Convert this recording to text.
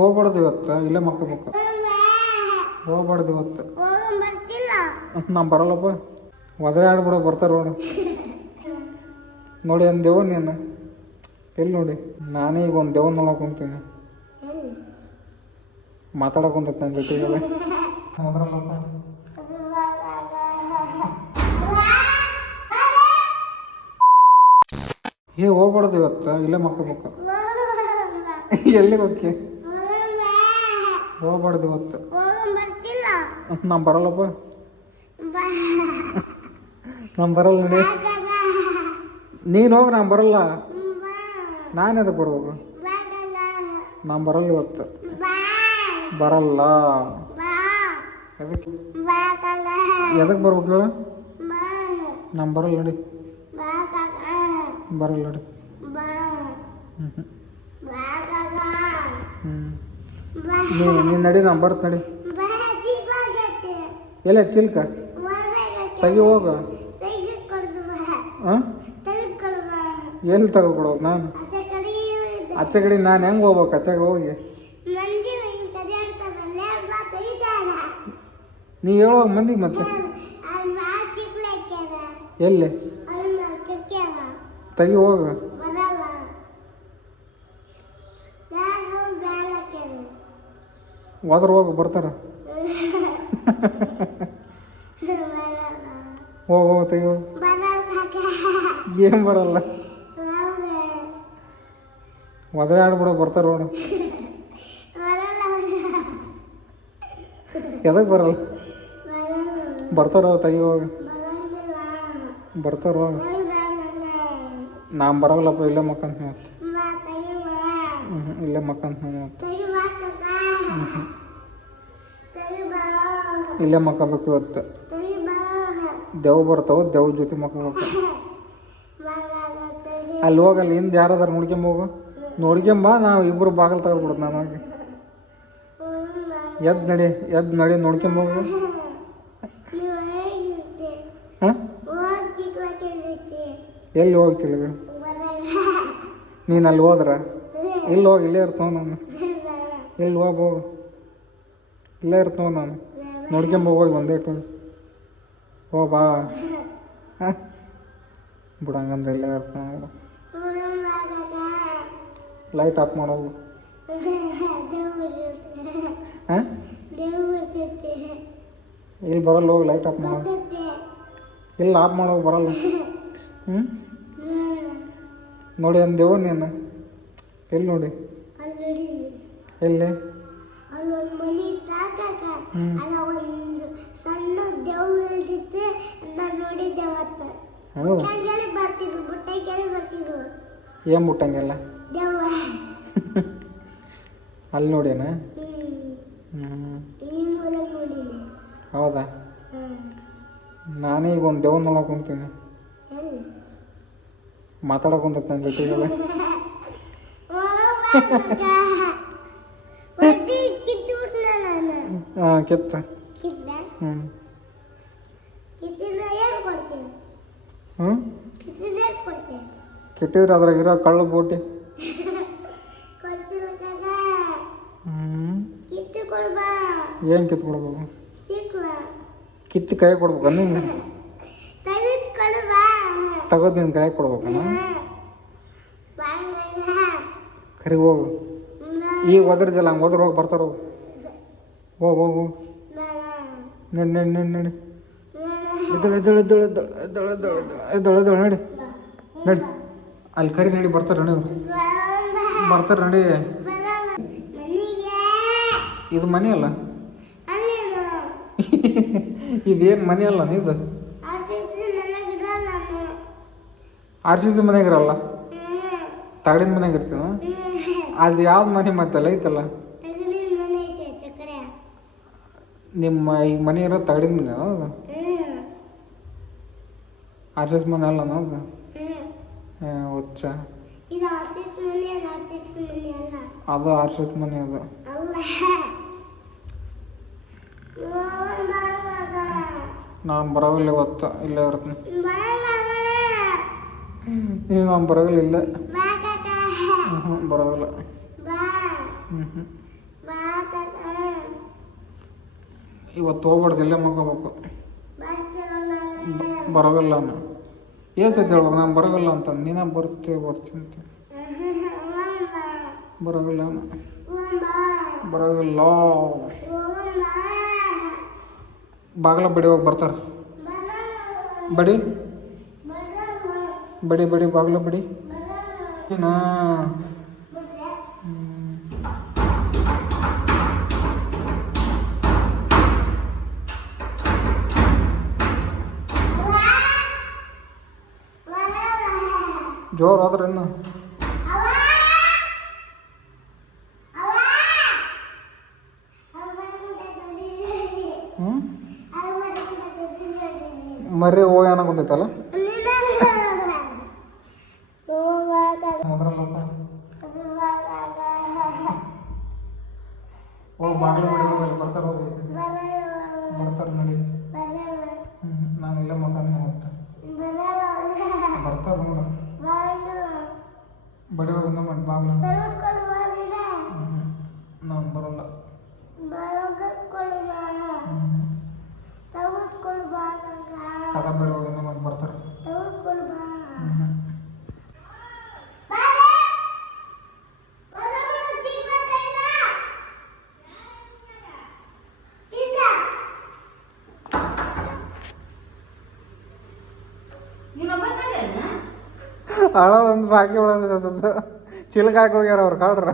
ಹೋಗ್ಬಾರ್ದು ಇವತ್ತು, ಇಲ್ಲೇ ಮಕ್ಕಬೇಕು. ಹೋಗ್ಬಾರ್ದು ಇವತ್ತು. ನಾ ಬರಲ್ಲಪ್ಪ. ಒದ್ರೆ ಆಡ್ಬಿಡ ಬರ್ತಾರ ನೋಡು. ನೋಡಿ ಒಂದು ದೇವ್ ನೀನು ಎಲ್ಲಿ ನೋಡಿ. ನಾನೇ ಈಗ ಒಂದು ದೇವ್ ನೋಡಕ್ ಕುಂತೀನಿ. ಮಾತಾಡಕ್ ಕುಂತೈತೆ ನನ್ನ ಜೊತೆಗೆಲ್ಲ. ಹೋದ್ರಲ್ಲಪ್ಪ. ಹೋಗ್ಬಾರ್ದು ಇವತ್ತು, ಇಲ್ಲೇ ಮಕ್ಕಬೇಕು. ಎಲ್ಲಿಗೆ ಹೋಗಿ? ಹೋಗ್ಬಾರ್ದು ಇವತ್ತು. ನಾ ಬರಲ್ಲಪ್ಪ. ನಾನು ಬರಲ್ಲ ನೋಡಿ. ನೀನು ಹೋಗಿ, ನಾನು ಬರಲ್ಲ. ನಾನು ಎದಕ್ಕೆ ಬರ್ಬೇಕು? ನಾನು ಬರಲ್ಲ ಇವತ್ತು. ಬರಲ್ಲ. ಎದಕ್ಕೆ ಬರ್ಬೇಕು ಹೇಳು? ನಾನು ಬರಲ್ಲ ನೋಡಿ. ಬರಲ್ಲ ನೋಡಿ. ನೀನು ನಡಿ, ನಾನು ಬರ್ತ ನಡಿ. ಎಲ್ಲ ಚಿಲ್ಕ ತೆಗಿ ಹೋಗ. ಹಾಂ ಎಲ್ಲಿ ತೆಗೆದುಕೊಡೋದು ನಾನು? ಆಚೆ ಕಡೆ ನಾನು ಹೆಂಗೆ ಹೋಗ್ಬೇಕು? ಆಚೆಗೆ ಹೋಗಿ ನೀ ಹೇಳೋ ಮಂದಿಗೆ ಮತ್ತೆ. ಎಲ್ಲಿ ತೆಗಿ ಹೋಗ. ಹೋದ್ರೆ ಹೋಗ, ಬರ್ತಾರ. ಹೋಗ ತೆಗಿ ಹೋಗ. ಏನು ಬರಲ್ಲ. ಒದ್ರೆ ಆಡ್ಬಿಡ ಬರ್ತಾರ ನೋಡು. ಎದಕ್ಕೆ ಬರಲ್ಲ? ಬರ್ತಾರ ತೆಗಿ ಹೋಗ. ಬರ್ತಾರ ಹೋಗ. ನಾನು ಬರಲ್ಲಪ್ಪ. ಇಲ್ಲೇ ಮಕ್ಕಂತ ಮತ್ತೆ. ಇಲ್ಲೇ ಮಕ್ಕಂತ ಮತ್ತೆ. ಇಲ್ಲೇ ಮಕ್ಕಬೇಕು ಇವತ್ತು. ದೇವ್ ಬರ್ತಾವ, ದೇವ್ ಜೊತೆ ಮಕ್ಕಬೇಕು. ಅಲ್ಲಿ ಹೋಗಲ್ಲ, ಹಿಂದೆ ಯಾರಾದಾರ ನೋಡ್ಕೊಂಬೋಗು. ನೋಡ್ಕೊಂಬ, ನಾವು ಇಬ್ಬರು ಬಾಗಿಲು ತೆಗೆದ್ಬಿಡ್ತು. ನಾನು ಹೋಗಿ ಎದ್ದು ನಡಿ ನೋಡ್ಕೊಂಬೋಗು. ಹಾಂ ಎಲ್ಲಿ ಹೋಗ್ತಿಲ್ಲ? ನೀನು ಅಲ್ಲಿ ಹೋದ್ರ ಇಲ್ಲಿ ಹೋಗಿ. ಇಲ್ಲೇ ಇರ್ತವ ನಾನು. ಎಲ್ಲಿ ಹೋಗು, ಇಲ್ಲೇ ಇರ್ತವ ನಾನು. ನೋಡ್ಕೊಂಬೋಗಿ ಒಂದೇ ಟು ಬಾ. ಹಾಂ ಬಿಡಂಗಂದ್ರೆ ಇಲ್ಲೇ ಇರ್ತಾವ. ಲೈಟ್ ಆಫ್ ಮಾಡೋದು. ಹಾಂ ಇಲ್ಲಿ ಬರಲ್ಲ, ಹೋಗಿ ಲೈಟ್ ಆಫ್ ಮಾಡೋದು. ಇಲ್ಲಿ ಆಫ್ ಮಾಡೋದು ಬರಲ್ಲ. ಹ್ಞೂ ನೋಡಿ ಅಂದೇವು ನೀನು. ಎಲ್ಲಿ ನೋಡಿ? ಎಲ್ಲಿ? ಏನು ಮುಟ್ಟಂಗೆಲ್ಲ? ಅಲ್ಲಿ ನೋಡ್ಯಾನ? ಹೌದಾ? ನಾನೇ ಈಗ ಒಂದು ದೇವ್ ನೋಡಕ್ ಕುಂತೀನಿ. ಮಾತಾಡಕ್ ಕುಂತೈತೆ ನನ್ನ ಜೊತೆಗೆಲ್ಲ. ಹಾಂ ಕೆತ್ತ. ಕೆಟ್ಟಿದ್ರೆ ಅದ್ರಾಗ ಇರೋ ಕಳ್ಳು ಬೋಟಿ. ಏನು ಕಿತ್ತು ಕೊಡ್ಬೇಕು? ಕಿತ್ತು ಕೈ ಕೊಡ್ಬೇಕು. ನೀನು ತಗೋದು ನಿನ್ನ ಕೈ ಕೊಡ್ಬೇಕಣ್ಣ. ಕರಿ ಹೋಗು. ಈಗ ಒದ್ರದಿಲ್ಲ, ಹಂಗೆ ಹೋದ್ರೆ ಹೋಗಿ ಬರ್ತಾರ. ಹೋಗು. ನಡಿ. ಎದ್ದಳು ನಡಿ. ಅಲ್ಲಿ ಕರಿ ನಡಿ. ಬರ್ತಾರ ನಡಿ. ನಡಿ. ಇದು ಮನೆ ಅಲ್ಲ. ಇದೇನು ಮನೆ ಅಲ್ಲ ಇದು. RCC ಮನೆಯಾಗ ಇರಲ್ಲ, ತಗಡಿನ ಮನೆಯಾಗ ಇರ್ತೀವ. ಅದು ಯಾವ್ದು ಮನೆ ಮತ್ತಲ್ಲ ಐತಲ್ಲ ನಿಮ್ಮ ಈಗ ಮನೆ ಇರೋ ತಗಡಿನ ಮನೆ. ಹೌದು, RCC ಮನೆ ಅಲ್ಲ ನೋದು. ಹುಚ್ಚ, ಅದು RCC ಮನೆ. ಅದು ನಾನು ಬರೋಲ್ಲ ಇವತ್ತು, ಇಲ್ಲೇ ಇರ್ತೀನಿ. ಈಗ ನಾನು ಬರೋಲ್ಲ. ಇಲ್ಲ ಬರೋಲ್ಲ. ಇವತ್ತು ಹೋಗ್ಬಾರ್ದು, ಇಲ್ಲೇ ಮಲ್ಕೋಬೇಕು. ಬರೋಗಲ್ಲ ನಾನು ಏಸೈತೆ ಹೇಳ್ಬೇಕು, ನಾನು ಬರೋಗಲ್ಲ ಅಂತ. ನೀನ ಬರ್ತೀನಿ ಅಂತ. ಬರೋಗಿಲ್ಲ ಬರೋಗಿಲ್ಲ. ಬಾಗಿಲ ಬಡಿ ಹೋಗಿ ಬರ್ತಾರೆ. ಬಡಿ ಬಡಿ ಬಡಿ ಬಾಗಿಲ ಬಡಿ. ಏನಾ ಜೋರು ಹೋದ್ರೆ ಇನ್ನು ಮರಿ ಹೋಗಿ ಅನ್ನಕೊಂತೈತಲ್ಲ ಮೊದಲಪ್ಪ. ಹೋಗಿ ಬಾಗಿಲು ಬಡಿ ಹೋಗಿ ಬರ್ತಾರೆ. ಹೋಗಿ ಬರ್ತಾರೆ ನೋಡಿ. ನಾನು ಇಲ್ಲೇ ಮಕ್ಕಳನ್ನ ಹೋಗ್ತಾ ಬರ್ತಾರೆ ನೋಡು. ಬಡಿ ಹೋಗಿ ಮಾಡಿ ಬಾಗಿಲು. ನಾನು ಬರೋಲ್ಲ. ತಗೊಂಬೇಡಿ ಹೋಗಿ ಮಾಡಿ ಬರ್ತಾರೆ. ಹಳ ಒಂದು ಬಾಕಿ ಉಳದ ಚಿಲ್ಕ ಹಾಕಿ ಹೋಗ್ಯಾರ ಅವ್ರು ಕಾಡ್ರ.